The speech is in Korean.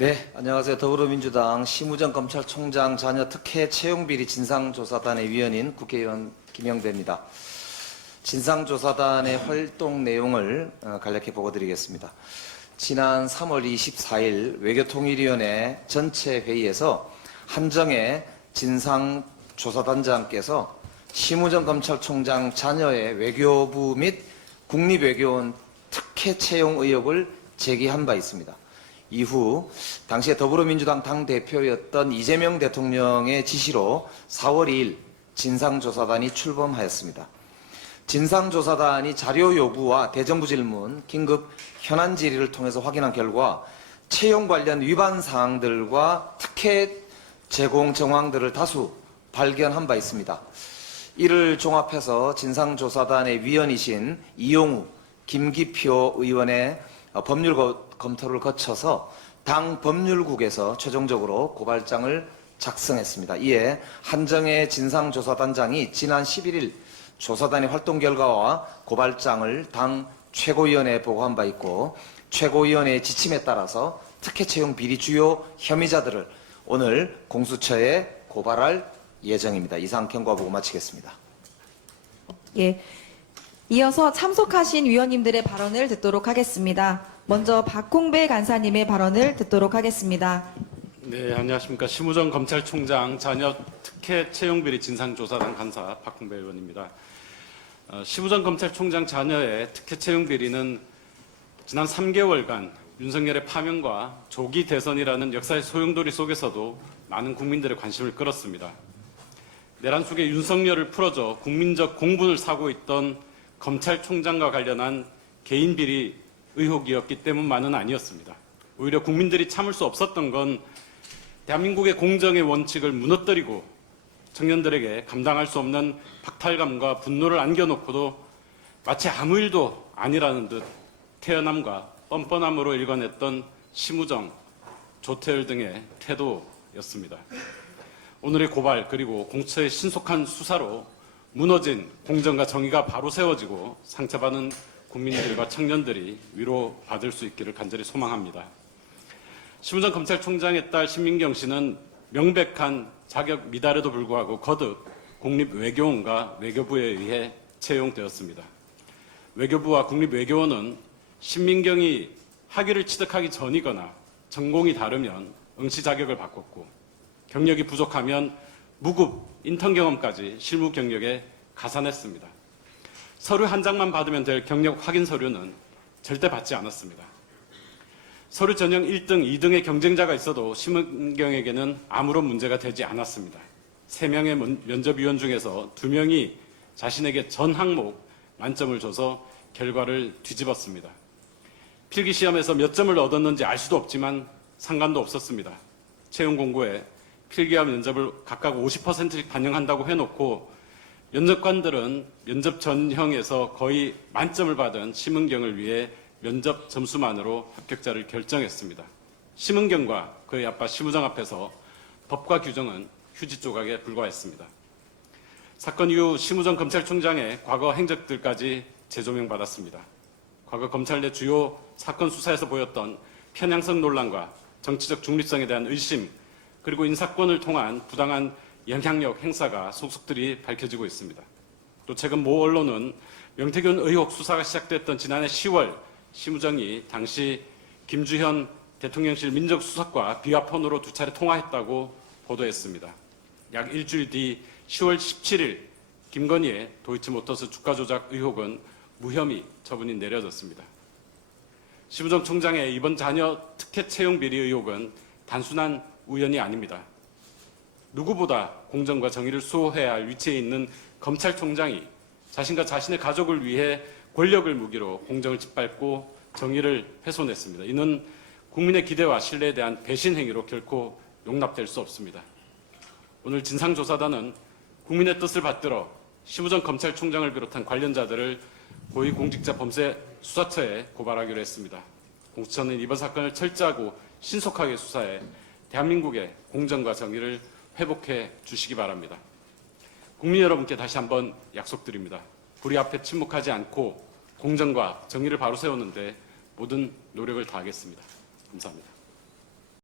네, 안녕하세요. 더불어민주당 심우정 검찰총장 자녀 특혜 채용비리 진상조사단의 위원인 국회의원 김영배입니다. 진상조사단의 활동 내용을 간략히 보고드리겠습니다. 지난 3월 24일 외교통일위원회 전체 회의에서 한정혜 진상조사단장께서 심우정 검찰총장 자녀의 외교부 및 국립외교원 특혜 채용 의혹을 제기한 바 있습니다. 이후 당시에 더불어민주당 당대표였던 이재명 대통령의 지시로 4월 2일 진상조사단이 출범하였습니다. 진상조사단이 자료 요구와 대정부 질문, 긴급 현안 질의를 통해서 확인한 결과 채용 관련 위반 사항들과 특혜 제공 정황들을 다수 발견한 바 있습니다. 이를 종합해서 진상조사단의 위원이신 이용우, 김기표 의원의 법률 검토를 거쳐서 당 법률국에서 최종적으로 고발장을 작성했습니다. 이에 한정혜 진상조사단장이 지난 11일 조사단의 활동 결과와 고발장을 당 최고위원회에 보고한 바 있고, 최고위원회의 지침에 따라서 특혜 채용 비리 주요 혐의자들을 오늘 공수처에 고발할 예정입니다. 이상 경과 보고 마치겠습니다. 예. 이어서 참석하신 위원님들의 발언을 듣도록 하겠습니다. 먼저 박홍배 간사님의 발언을 듣도록 하겠습니다. 네, 안녕하십니까. 심우정 검찰총장 자녀 특혜 채용비리 진상조사단 간사 박홍배 의원입니다. 심우정 검찰총장 자녀의 특혜 채용비리는 지난 3개월간 윤석열의 파면과 조기 대선이라는 역사의 소용돌이 속에서도 많은 국민들의 관심을 끌었습니다. 내란 속에 윤석열을 풀어줘 국민적 공분을 사고 있던 검찰총장과 관련한 개인 비리 의혹이었기 때문만은 아니었습니다. 오히려 국민들이 참을 수 없었던 건 대한민국의 공정의 원칙을 무너뜨리고 청년들에게 감당할 수 없는 박탈감과 분노를 안겨놓고도 마치 아무 일도 아니라는 듯 태연함과 뻔뻔함으로 일관했던 심우정, 조태열 등의 태도였습니다. 오늘의 고발 그리고 공수처의 신속한 수사로 무너진 공정과 정의가 바로 세워지고 상처받은 국민들과 청년들이 위로받을 수 있기를 간절히 소망합니다. 심우정 검찰총장의 딸 신민경 씨는 명백한 자격 미달에도 불구하고 거듭 국립외교원과 외교부에 의해 채용되었습니다. 외교부와 국립외교원은 신민경이 학위를 취득하기 전이거나 전공이 다르면 응시 자격을 바꿨고, 경력이 부족하면 무급 인턴 경험까지 실무 경력에 가산했습니다. 서류 한 장만 받으면 될 경력 확인 서류는 절대 받지 않았습니다. 서류 전형 1등, 2등의 경쟁자가 있어도 심은경에게는 아무런 문제가 되지 않았습니다. 3명의 면접위원 중에서 2명이 자신에게 전 항목 만점을 줘서 결과를 뒤집었습니다. 필기시험에서 몇 점을 얻었는지 알 수도 없지만 상관도 없었습니다. 채용 공고에 필기와 면접을 각각 50%씩 반영한다고 해놓고 면접관들은 면접 전형에서 거의 만점을 받은 심은경을 위해 면접 점수만으로 합격자를 결정했습니다. 심은경과 그의 아빠 심우정 앞에서 법과 규정은 휴지 조각에 불과했습니다. 사건 이후 심우정 검찰총장의 과거 행적들까지 재조명받았습니다. 과거 검찰 내 주요 사건 수사에서 보였던 편향성 논란과 정치적 중립성에 대한 의심, 그리고 인사권을 통한 부당한 영향력 행사가 속속들이 밝혀지고 있습니다. 또 최근 모 언론은 명태균 의혹 수사가 시작됐던 지난해 10월 심우정이 당시 김주현 대통령실 민정수석과 비화폰으로 2차례 통화했다고 보도했습니다. 약 일주일 뒤 10월 17일 김건희의 도이치모터스 주가 조작 의혹은 무혐의 처분이 내려졌습니다. 심우정 총장의 이번 자녀 특혜 채용 비리 의혹은 단순한 우연이 아닙니다. 누구보다 공정과 정의를 수호해야 할 위치에 있는 검찰총장이 자신과 자신의 가족을 위해 권력을 무기로 공정을 짓밟고 정의를 훼손했습니다. 이는 국민의 기대와 신뢰에 대한 배신 행위로 결코 용납될 수 없습니다. 오늘 진상조사단은 국민의 뜻을 받들어 심우정 검찰총장을 비롯한 관련자들을 고위공직자범죄수사처에 고발하기로 했습니다. 공수처는 이번 사건을 철저하고 신속하게 수사해 대한민국의 공정과 정의를 회복해 주시기 바랍니다. 국민 여러분께 다시 한번 약속드립니다. 불의 앞에 침묵하지 않고 공정과 정의를 바로 세우는데 모든 노력을 다하겠습니다. 감사합니다.